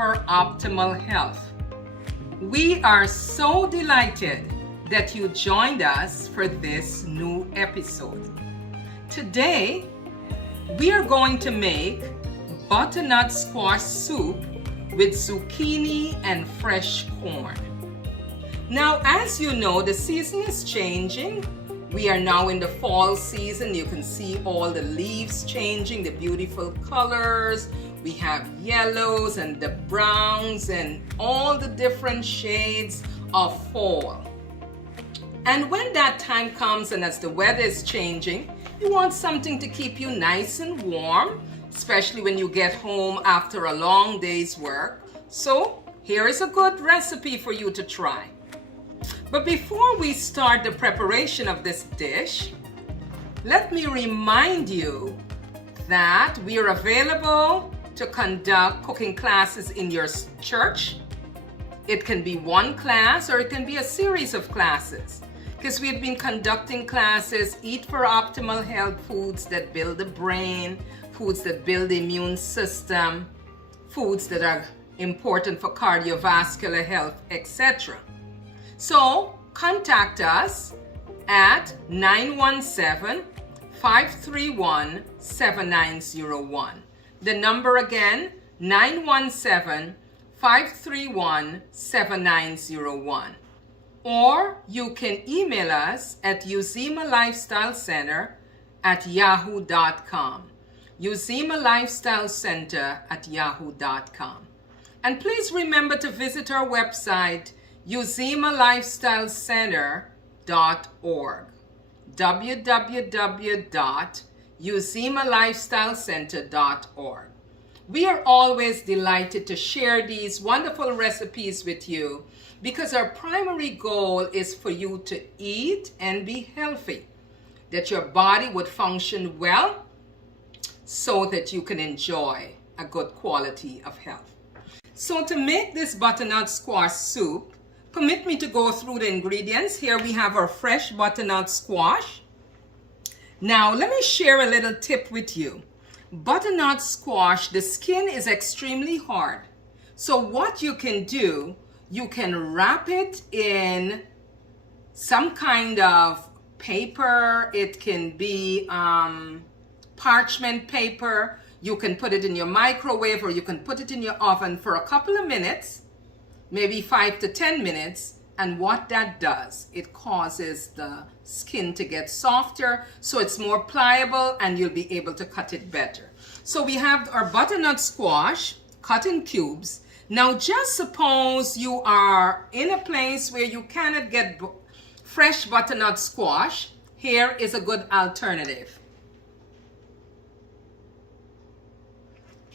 for optimal health. We are so delighted that you joined us for this new episode. Today, we are going to make butternut squash soup with zucchini and fresh corn. Now, as you know, the season is changing. We are now in the fall season. You can see all the leaves changing, the beautiful colors. We have yellows and the browns and all the different shades of fall. And when that time comes and as the weather is changing, you want something to keep you nice and warm, especially when you get home after a long day's work. So here is a good recipe for you to try. But before we start the preparation of this dish, let me remind you that we are available to conduct cooking classes in your church. It can be one class or it can be a series of classes, because we've been conducting classes, eat for optimal health, foods that build the brain, foods that build the immune system, foods that are important for cardiovascular health, etc. So contact us at 917-531-7901. The number again, 917-531-7901. Or you can email us at uzimalifestylecenter@yahoo.com. uzimalifestylecenter@yahoo.com. And please remember to visit our website, uzimalifestylecenter.org. www.uzimalifestylecenter.org. We are always delighted to share these wonderful recipes with you because our primary goal is for you to eat and be healthy, that your body would function well so that you can enjoy a good quality of health. So to make this butternut squash soup, permit me to go through the ingredients. Here we have our fresh butternut squash. Now let me share a little tip with you. Butternut squash, the skin is extremely hard. So what you can do, you can wrap it in some kind of paper. It can be parchment paper. You can put it in your microwave or you can put it in your oven for a couple of minutes, maybe 5 to 10 minutes. And what that does, it causes the skin to get softer, so it's more pliable and you'll be able to cut it better. So we have our butternut squash cut in cubes. Now just suppose you are in a place where you cannot get fresh butternut squash. Here is a good alternative.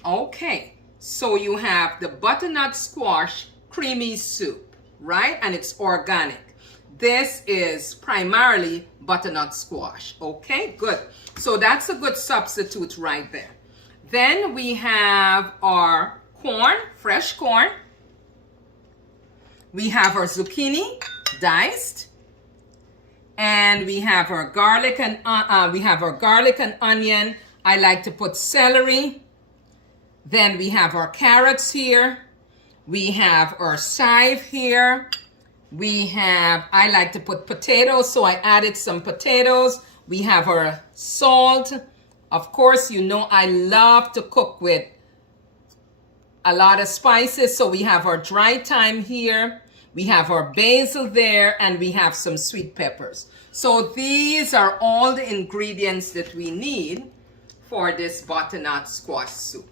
Okay, so you have the butternut squash creamy soup, right? And it's organic. This is primarily butternut squash. Okay, good. So that's a good substitute right there. Then we have our corn, fresh corn. We have our zucchini diced. And we have our garlic and onion. I like to put celery. Then we have our carrots here. We have our chive here. I like to put potatoes, so I added some potatoes. We have our salt. Of course, you know I love to cook with a lot of spices, so we have our dry thyme here. We have our basil there, and we have some sweet peppers. So these are all the ingredients that we need for this butternut squash soup.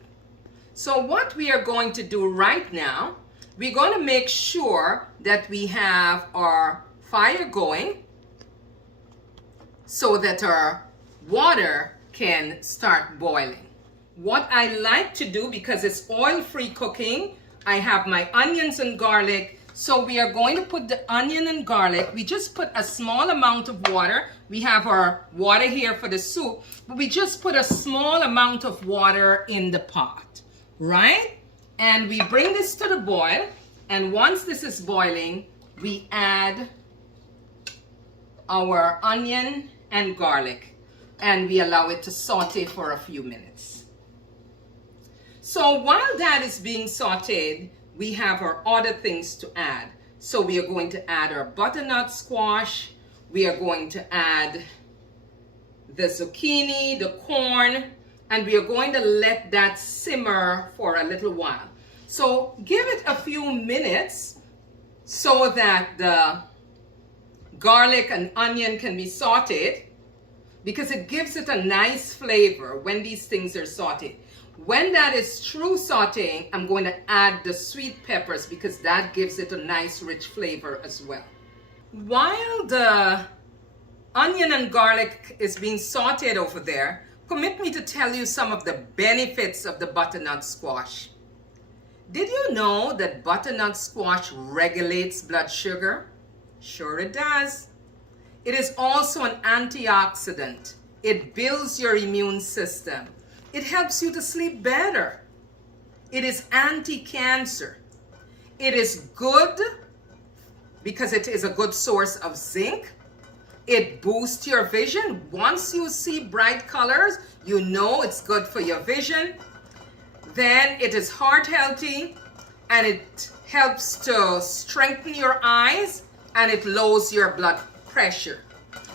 So what we are going to do right now, we're going to make sure that we have our fire going so that our water can start boiling. What I like to do, because it's oil-free cooking, I have my onions and garlic. So we are going to put the onion and garlic. We just put a small amount of water. We have our water here for the soup, but we just put a small amount of water in the pot, right? And we bring this to the boil. And once this is boiling, we add our onion and garlic and we allow it to saute for a few minutes. So while that is being sauteed, we have our other things to add. So we are going to add our butternut squash. We are going to add the zucchini, the corn, and we are going to let that simmer for a little while. So give it a few minutes so that the garlic and onion can be sauteed, because it gives it a nice flavor when these things are sauteed. When that is through sauteing, I'm going to add the sweet peppers because that gives it a nice rich flavor as well. While the onion and garlic is being sauteed over there, permit me to tell you some of the benefits of the butternut squash. Did you know that butternut squash regulates blood sugar? Sure it does. It is also an antioxidant. It builds your immune system. It helps you to sleep better. It is anti-cancer. It is good because it is a good source of zinc. It boosts your vision. Once you see bright colors, you know it's good for your vision. Then it is heart healthy, and it helps to strengthen your eyes, and it lowers your blood pressure.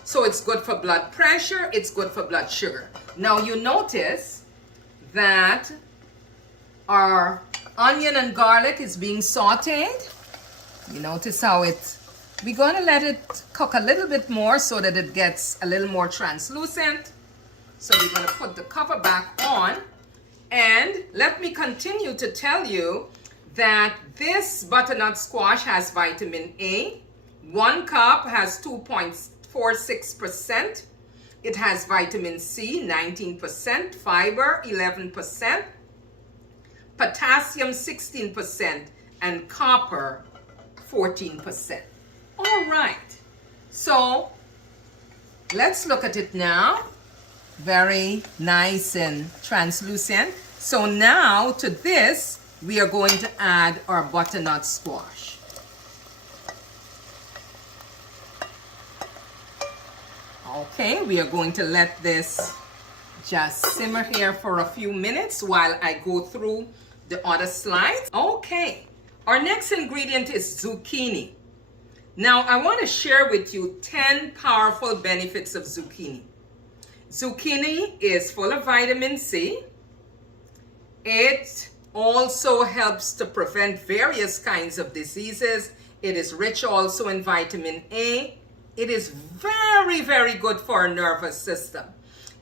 So it's good for blood pressure, it's good for blood sugar. Now you notice that our onion and garlic is being sauteed. You notice how we're going to let it cook a little bit more so that it gets a little more translucent. So we're going to put the cover back on. And let me continue to tell you that this butternut squash has vitamin A. 1 cup has 2.46%. It has vitamin C, 19%, fiber, 11%, potassium, 16%, and copper, 14%. All right, so let's look at it now. Very nice and translucent. So now to this, we are going to add our butternut squash. Okay, we are going to let this just simmer here for a few minutes while I go through the other slides. Okay, our next ingredient is zucchini. Now I want to share with you 10 powerful benefits of zucchini. Zucchini is full of vitamin C. It also helps to prevent various kinds of diseases. It is rich also in vitamin A. It is very, very good for our nervous system.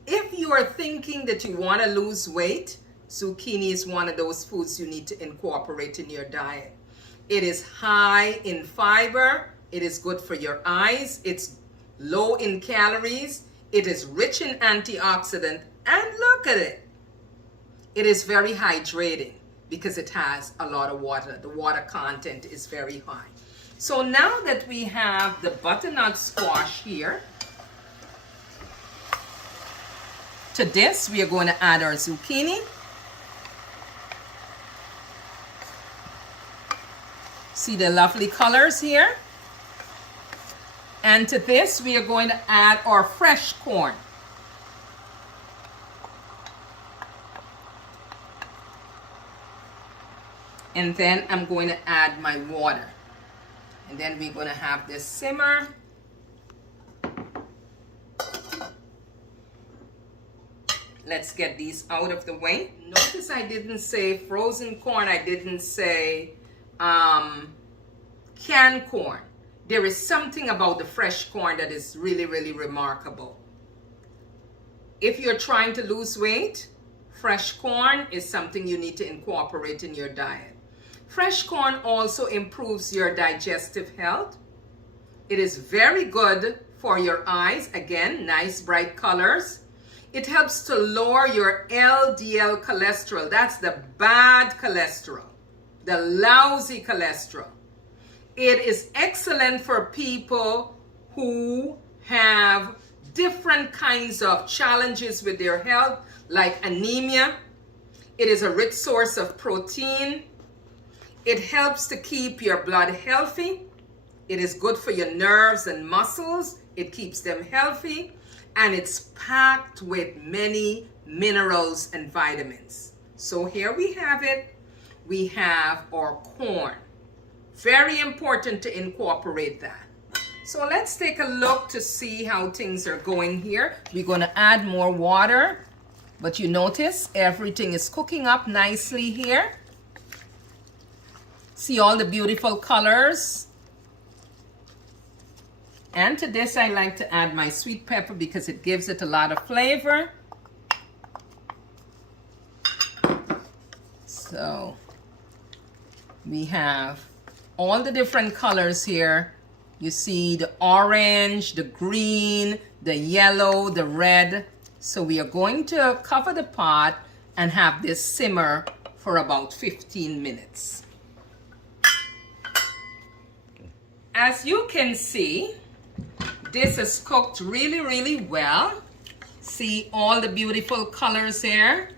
If you are thinking that you want to lose weight, zucchini is one of those foods you need to incorporate in your diet. It is high in fiber. It is good for your eyes. It's low in calories. It is rich in antioxidant. And look at it. It is very hydrating because it has a lot of water. The water content is very high. So now that we have the butternut squash here, to this we are going to add our zucchini. See the lovely colors here? And to this we are going to add our fresh corn. And then I'm going to add my water. And then we're going to have this simmer. Let's get these out of the way. Notice I didn't say frozen corn. I didn't say canned corn. There is something about the fresh corn that is really, really remarkable. If you're trying to lose weight, fresh corn is something you need to incorporate in your diet. Fresh corn also improves your digestive health. It is very good for your eyes. Again, nice bright colors. It helps to lower your LDL cholesterol. That's the bad cholesterol, the lousy cholesterol. It is excellent for people who have different kinds of challenges with their health, like anemia. It is a rich source of protein. It helps to keep your blood healthy. It is good for your nerves and muscles. It keeps them healthy. And it's packed with many minerals and vitamins. So here we have it. We have our corn. Very important to incorporate that. So let's take a look to see how things are going here. We're going to add more water, but you notice everything is cooking up nicely here. See all the beautiful colors. And to this I like to add my sweet pepper because it gives it a lot of flavor. So we have all the different colors here. You see the orange, the green, the yellow, the red. So we are going to cover the pot and have this simmer for about 15 minutes. As you can see, this is cooked really, really well. See all the beautiful colors here?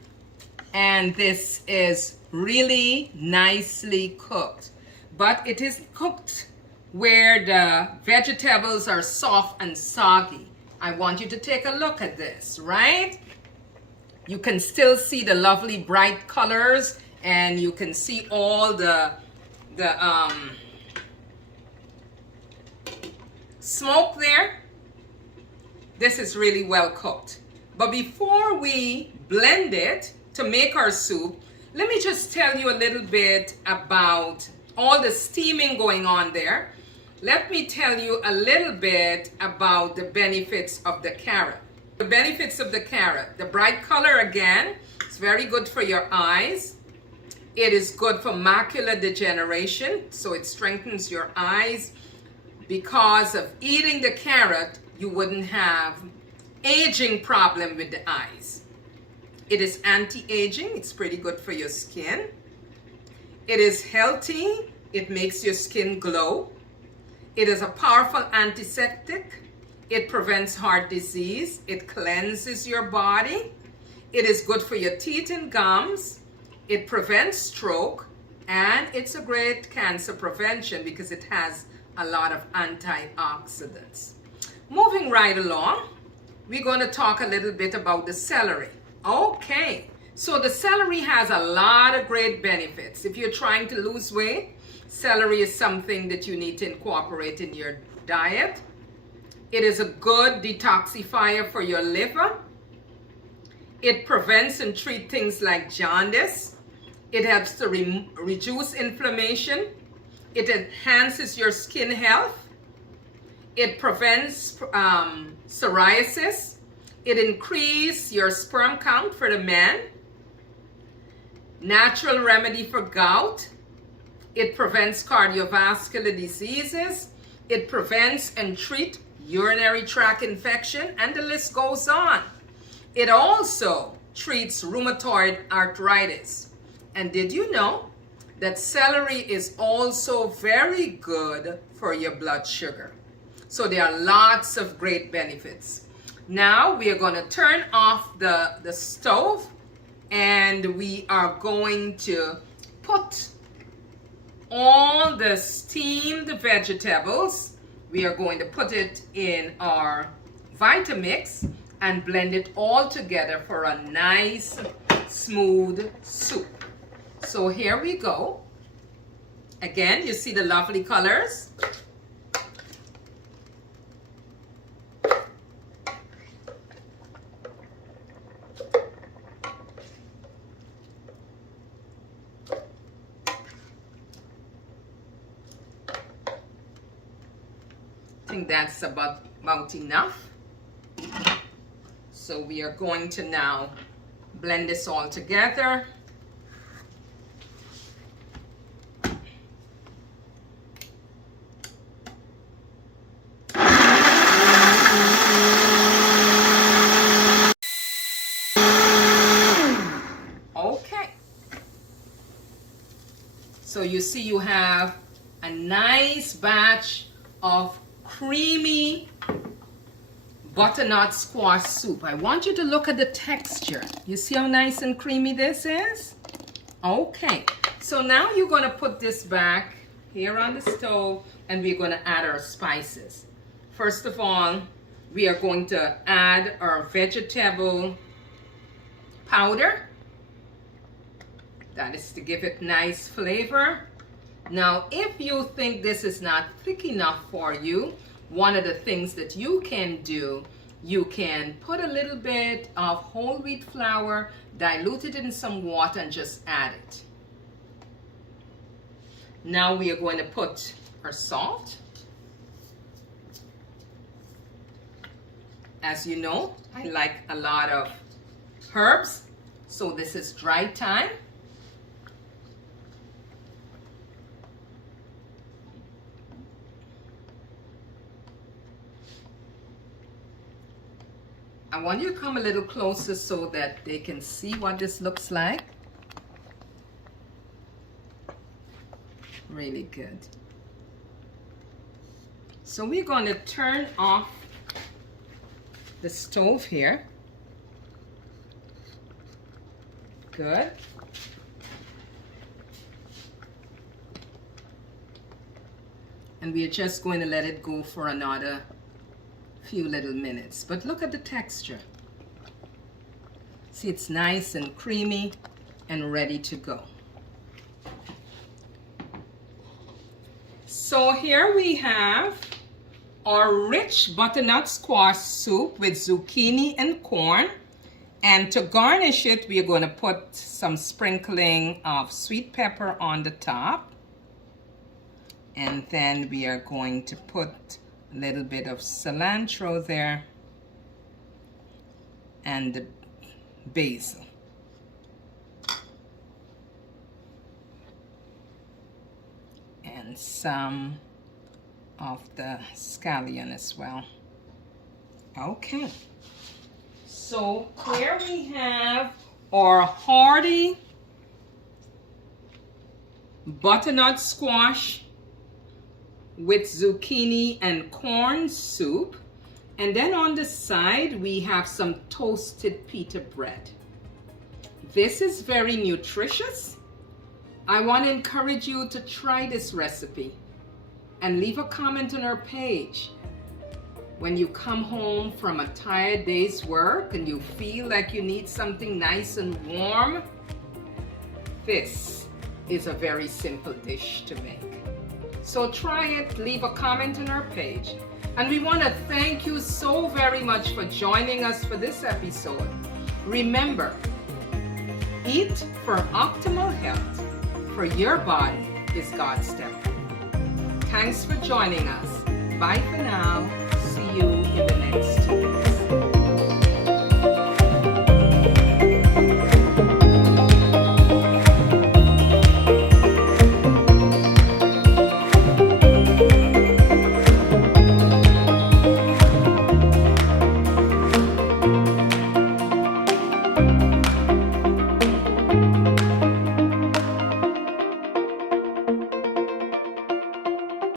And this is really nicely cooked. But it is cooked where the vegetables are soft and soggy. I want you to take a look at this, right? You can still see the lovely bright colors, and you can see all the smoke there. This is really well cooked. But before we blend it to make our soup, let me just tell you a little bit about all the steaming going on there. Let me tell you a little bit about the benefits of the carrot. The benefits of the carrot. The bright color again, it's very good for your eyes. It is good for macular degeneration, so it strengthens your eyes. Because of eating the carrot, you wouldn't have aging problem with the eyes. It is anti-aging. It's pretty good for your skin. It is healthy. It makes your skin glow. It is a powerful antiseptic. It prevents heart disease. It cleanses your body. It is good for your teeth and gums. It prevents stroke. And it's a great cancer prevention because it has a lot of antioxidants. Moving right along, we're going to talk a little bit about the celery. Okay, so the celery has a lot of great benefits. If you're trying to lose weight, celery is something that you need to incorporate in your diet. It is a good detoxifier for your liver. It prevents and treats things like jaundice. It helps to reduce inflammation. It enhances your skin health. It prevents psoriasis. It increases your sperm count for the men. Natural remedy for gout. It prevents cardiovascular diseases. It prevents and treats urinary tract infection, and the list goes on. It also treats rheumatoid arthritis. And did you know that celery is also very good for your blood sugar? So there are lots of great benefits. Now we are going to turn off the stove, and we are going to put all the steamed vegetables. We are going to put it in our Vitamix and blend it all together for a nice smooth soup. So here we go. Again, you see the lovely colors. I think that's about enough. So we are going to now blend this all together. Okay. So you see you have a nice batch of creamy butternut squash soup. I want you to look at the texture. You see how nice and creamy this is? Okay, so now you're going to put this back here on the stove, and we're going to add our spices. First of all, we are going to add our vegetable powder. That is to give it nice flavor. Now, if you think this is not thick enough for you, one of the things that you can do, you can put a little bit of whole wheat flour, dilute it in some water, and just add it. Now we are going to put our salt. As you know, I like a lot of herbs, so this is dry thyme. I want you to come a little closer so that they can see what this looks like. Really good. So we're going to turn off the stove here. Good. And we are just going to let it go for another few little minutes. But look at the texture. See, it's nice and creamy and ready to go. So here we have our rich butternut squash soup with zucchini and corn. And to garnish it, we are going to put some sprinkling of sweet pepper on the top. And then we are going to put a little bit of cilantro there and the basil. And some of the scallion as well. Okay. So here we have our hearty butternut squash with zucchini and corn soup. And then on the side, we have some toasted pita bread. This is very nutritious. I want to encourage you to try this recipe and leave a comment on our page. When you come home from a tired day's work and you feel like you need something nice and warm, this is a very simple dish to make. So try it, leave a comment on our page. And we want to thank you so very much for joining us for this episode. Remember, eat for optimal health, for your body is God's temple. Thanks for joining us. Bye for now. See you in the next